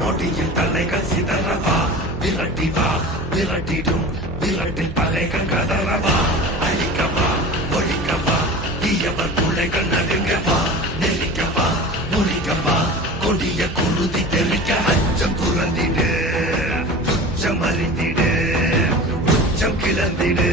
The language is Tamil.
நொடியில் தலைகள் சிதறவா விரட்டி வா விரட்டிடும் விரட்டில் பலைகள் கதறவா அழிக்கவா ஒழிக்கவா தீயவர் பிள்ளைகள் நடுங்கவா நெருக்கவா முறிக்கவா கொடிய குருதி தெளிக்க அச்சம் துறந்திடு துச்சம் அறிந்திடு உச்சம் கிளந்திடு